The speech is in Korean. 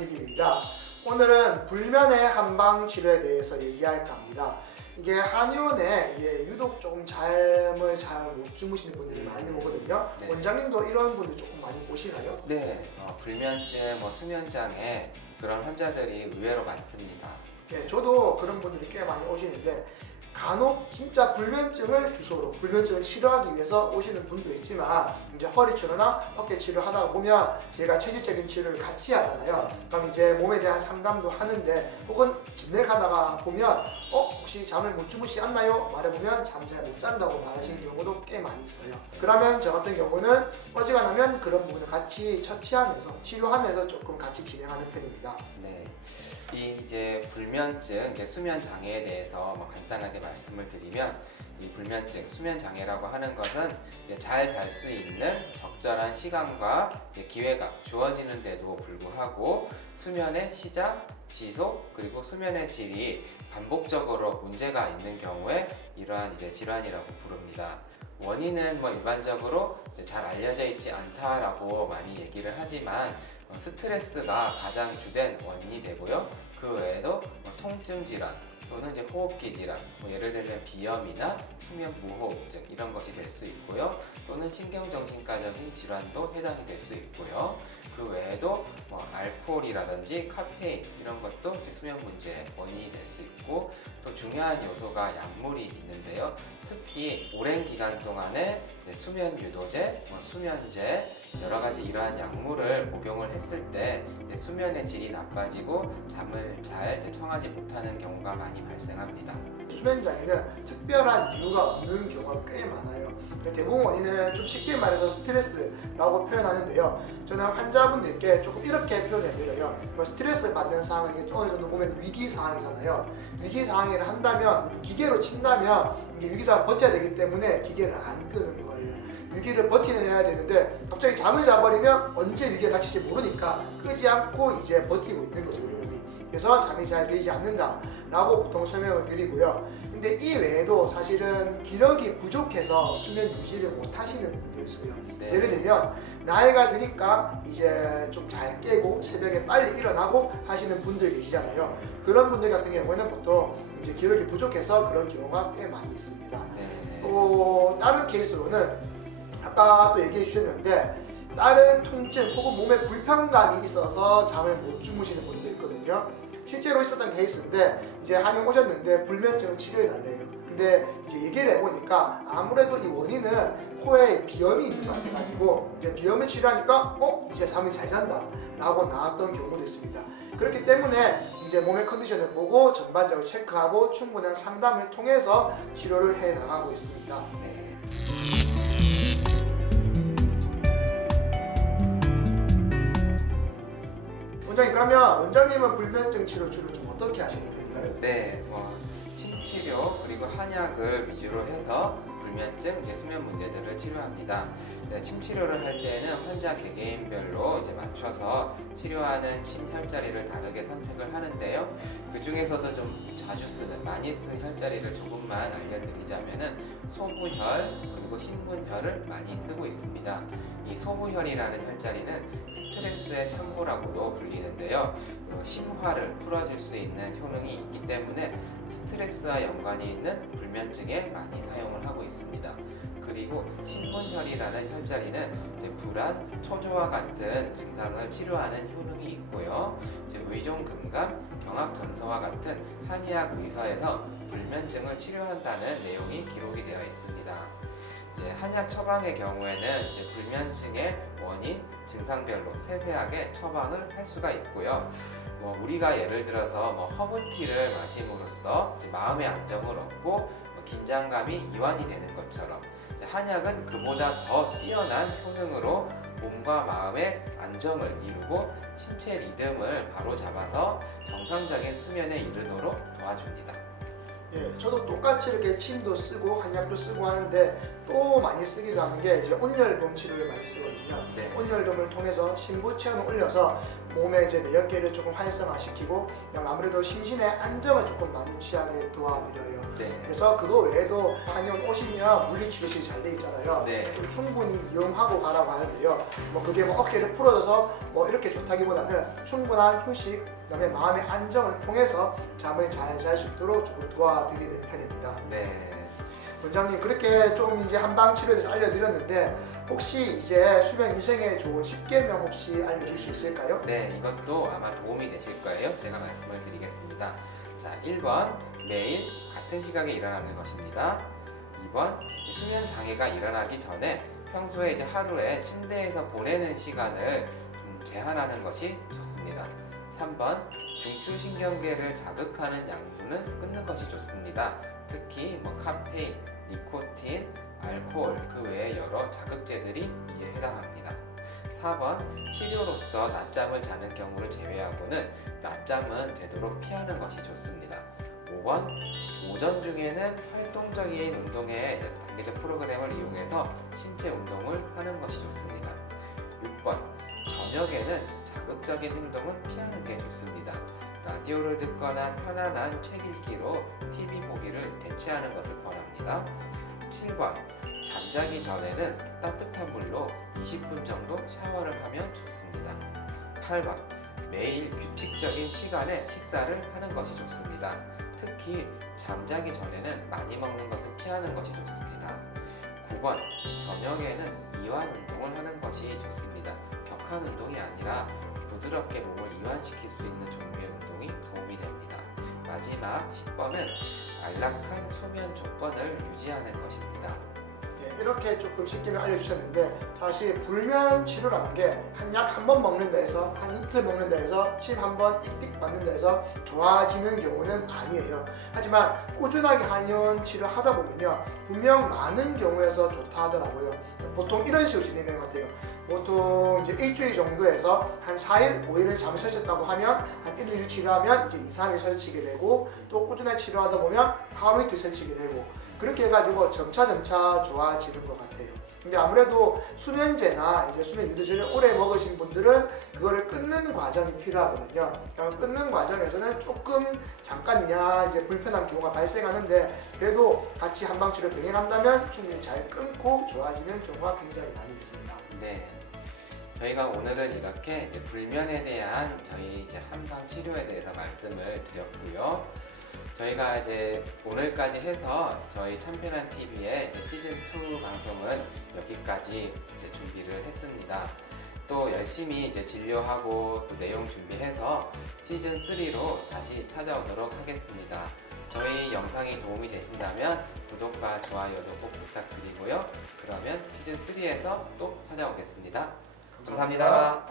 TV입니다. 오늘은 불면의 한방 치료에 대해서 얘기할까 합니다. 이게 한의원에 유독 조금 잠을 잘 못 주무시는 분들이 많이 오거든요. 네. 원장님도 이런 분들 조금 많이 보시나요? 네, 불면증, 수면장애 그런 환자들이 의외로 많습니다. 네, 저도 그런 분들이 꽤 많이 오시는데 간혹 진짜 불면증을 주소로 불면증을 치료하기 위해서 오시는 분도 있지만 이제 허리 치료나 어깨 치료 하다가 보면 제가 체질적인 치료를 같이 하잖아요. 그럼 이제 몸에 대한 상담도 하는데 혹은 진행하다가 보면 혹시 잠을 못 주무시지 않나요? 말해보면 잠 잘 못 잔다고 말하시는 경우도 꽤 많이 있어요. 그러면 저 같은 경우는 어지간하면 그런 부분을 같이 처치하면서 치료하면서 조금 같이 진행하는 편입니다. 네, 이제 불면증, 수면 장애에 대해서 간단하게 말씀을 드리면, 이 불면증, 수면 장애라고 하는 것은 잘 잘 수 있는 적절한 시간과 기회가 주어지는데도 불구하고 수면의 시작, 지속, 그리고 수면의 질이 반복적으로 문제가 있는 경우에 이러한 질환이라고 부릅니다. 원인은 일반적으로 잘 알려져 있지 않다라고 많이 얘기를 하지만 스트레스가 가장 주된 원인이 되고요. 그 외에도 통증 질환 또는 호흡기 질환, 예를 들면 비염이나 수면 무호흡증 이런 것이 될 수 있고요. 또는 신경정신과적인 질환도 해당이 될 수 있고요. 그 외에도 알코올이라든지 카페인 이런 것도 수면 문제의 원인이 될 수 있고, 또 중요한 요소가 약물이 있는데요. 특히 오랜 기간 동안에 수면 유도제, 수면제 여러 가지 이러한 약물을 복용을 했을 때 수면의 질이 나빠지고 잠을 잘 청하지 못하는 경우가 많이 발생합니다. 수면 장애는 특별한 이유가 없는 경우가 꽤 많아요. 대부분 원인은 좀 쉽게 말해서 스트레스라고 표현하는데요. 저는 환자분들께 조금 이렇게 표현해드려요. 스트레스 받는 상황이 어느 정도 보면 위기 상황이잖아요. 위기 상황을 한다면 기계로 친다면 이게 위기 상황 버텨야 되기 때문에 기계를 안 끄는 거예요. 위기를 버티해야 되는데 갑자기 잠을 자버리면 언제 위기가 닥칠지 모르니까 끄지 않고 이제 버티고 있는 거죠, 우리 몸이. 그래서 잠이 잘 들지 않는다라고 보통 설명을 드리고요. 근데 이 외에도 사실은 기력이 부족해서 수면 유지를 못 하시는 분도 있어요. 네. 예를 들면 나이가 드니까 이제 좀 잘 깨고 새벽에 빨리 일어나고 하시는 분들 계시잖아요. 그런 분들 같은 경우에는 보통 이제 기력이 부족해서 그런 경우가 꽤 많이 있습니다. 네. 또 다른 케이스로는 아까 또 얘기해 주셨는데 다른 통증 혹은 몸에 불편감이 있어서 잠을 못 주무시는 분도 있거든요. 실제로 있었던 케이스인데 이제 한의원 오셨는데 불면증을 치료해 달래요. 근데 이제 얘기를 해보니까 아무래도 이 원인은 코에 비염이 있는 것 같아가지고 이제 비염을 치료하니까 이제 잠이 잘 잔다 라고 나왔던 경우도 있습니다. 그렇기 때문에 이제 몸의 컨디션을 보고 전반적으로 체크하고 충분한 상담을 통해서 치료를 해 나가고 있습니다. 네. 원장님, 그러면 원장님은 불면증 치료 주로 좀 어떻게 하시는 편인가요? 네, 침치료 그리고 한약을 위주로 해서 불면증, 수면 문제들을 치료합니다. 네, 침 치료를 할 때는 환자 개개인별로 맞춰서 치료하는 침 혈자리를 다르게 선택을 하는데요. 그 중에서도 좀 자주 쓰는, 많이 쓰는 혈자리를 조금만 알려드리자면은 소부혈 그리고 신문혈을 많이 쓰고 있습니다. 이 소부혈이라는 혈자리는 스트레스의 창고라고도 불리는데요. 심화를 풀어줄 수 있는 효능이 있기 때문에 스트레스와 연관이 있는 불면증에 많이 사용을 하고 있습니다. 그리고 신문혈이라는 혈자리는 불안, 초조와 같은 증상을 치료하는 효능이 있고요. 의종금감, 경악전서와 같은 한의학 의서에서 불면증을 치료한다는 내용이 기록이 되어 있습니다. 한약 처방의 경우에는 불면증의 원인, 증상별로 세세하게 처방을 할 수가 있고요. 우리가 예를 들어서 허브티를 마심으로써 마음의 안정을 얻고 긴장감이 이완이 되는 것처럼 한약은 그보다 더 뛰어난 효능으로 몸과 마음의 안정을 이루고 신체 리듬을 바로 잡아서 정상적인 수면에 이르도록 도와줍니다. 예, 저도 똑같이 이렇게 침도 쓰고 한약도 쓰고 하는데 또 많이 쓰기도 하는 게 이제 온열돔 치료를 많이 쓰거든요. 네. 온열돔을 통해서 신부 체온을 올려서 몸의 이제 매역계를 조금 활성화시키고 그냥 아무래도 심신의 안정을 조금 많이 취하게 도와드려요. 네. 그래서 그거 외에도 한의원 오시면 물리치료실이 잘 돼 있잖아요. 네. 좀 충분히 이용하고 가라고 하는데요. 뭐 그게 뭐 어깨를 풀어줘서 뭐 이렇게 좋다기보다는 충분한 휴식, 그다음에 마음의 안정을 통해서 잠을 잘 잘 수 있도록 조금 도와드리는 편입니다. 네. 원장님, 그렇게 좀 이제 한방 치료에 대해서 알려드렸는데 혹시 이제 수면 위생에 좋은 10계명 혹시 알려줄 수 있을까요? 네, 이것도 아마 도움이 되실 거예요. 제가 말씀을 드리겠습니다. 자, 1번 매일 같은 시각에 일어나는 것입니다. 2번 수면 장애가 일어나기 전에 평소에 이제 하루에 침대에서 보내는 시간을 제한하는 것이 좋습니다. 3번 중추신경계를 자극하는 양분은 끊는 것이 좋습니다. 특히 뭐 카페인, 니코틴, 알코올, 그 외에 여러 자극제들이 이에 해당합니다. 4번 치료로서 낮잠을 자는 경우를 제외하고는 낮잠은 되도록 피하는 것이 좋습니다. 5번 오전 중에는 활동적인 운동의 단계적 프로그램을 이용해서 신체 운동을 하는 것이 좋습니다. 6번 저녁에는 자극적인 행동은 피하는 게 좋습니다. 라디오를 듣거나 편안한 책 읽기로 TV 보기를 대체하는 것을 권합니다. 7번 잠자기 전에는 따뜻한 물로 20분 정도 샤워를 하면 좋습니다. 8번 매일 규칙적인 시간에 식사를 하는 것이 좋습니다. 특히 잠자기 전에는 많이 먹는 것을 피하는 것이 좋습니다. 9번 저녁에는 이완 운동을 하는 것이 좋습니다. 격한 운동이 아니라 부드럽게 몸을 이완시킬 수 있는 종류의 운동이 도움이 됩니다. 마지막 10번은 안락한 수면 조건을 유지하는 것입니다. 이렇게 조금 쉽게 알려주셨는데 사실 불면 치료라는 게 한 약 한 번 먹는다 해서 한 이틀 먹는다 해서 침 한 번 띡띡 맞는다 해서 좋아지는 경우는 아니에요. 하지만 꾸준하게 한의원 치료하다 보면요 분명 많은 경우에서 좋다 하더라고요. 보통 이런 식으로 진행되는 것 같아요. 보통 이제 일주일 정도에서 한 4일, 5일을 잠을 설쳤다고 하면 한 1, 2일 치료하면 이제 2, 3일 설치게 되고 또 꾸준하게 치료하다 보면 하루 이틀 설치게 되고 그렇게 해가지고 점차 좋아지는 것 같아요. 근데 아무래도 수면제나 이제 수면 유도제를 오래 먹으신 분들은 그거를 끊는 과정이 필요하거든요. 그러니까 끊는 과정에서는 조금 잠깐이야 이제 불편한 경우가 발생하는데 그래도 같이 한방치료 병행한다면 충분히 잘 끊고 좋아지는 경우가 굉장히 많이 있습니다. 네. 저희가 오늘은 이렇게 이제 불면에 대한 저희 이제 한방 치료에 대해서 말씀을 드렸고요. 저희가 이제 오늘까지 해서 저희 참편한 TV의 시즌 2 방송은 여기까지 이제 준비를 했습니다. 또 열심히 이제 진료하고 또 내용 준비해서 시즌 3로 다시 찾아오도록 하겠습니다. 저희 영상이 도움이 되신다면 구독과 좋아요도 꼭 부탁드리고요. 그러면 시즌 3에서 또 찾아오겠습니다. 감사합니다.